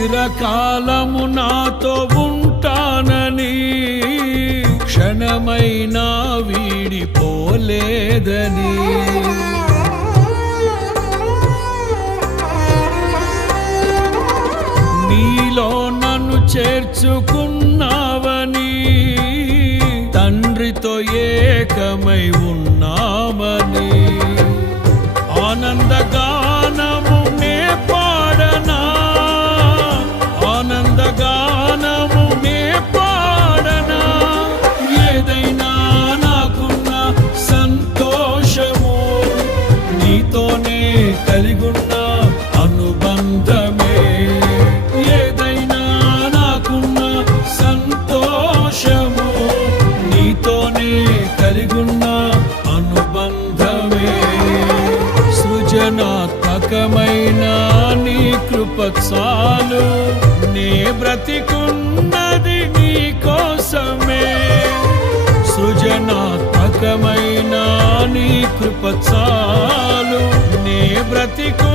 చిరకాలము నాతో ఉంటానని క్షణమైనా వీడిపోలేదని నీలో నన్ను చేర్చుకున్నావని తండ్రితో ఏకమై ఉన్నామని ఆనందగానము నే పాడనా ఆనందగానము నే పాడనా ఏదైనా నాకున్న సంతోషము నీతోనే కలిగున్న అనుబంధమే ఏదైనా నాకున్న సంతోషము నీతోనే కలిగున్న అనుబంధమే సృజనాత్మకమైన నీ కృప చాలు నే బ్రతికున్నది నీ కోసమే సృజనాత్మకమైన నీ కృప చాలు నే బ్రతికు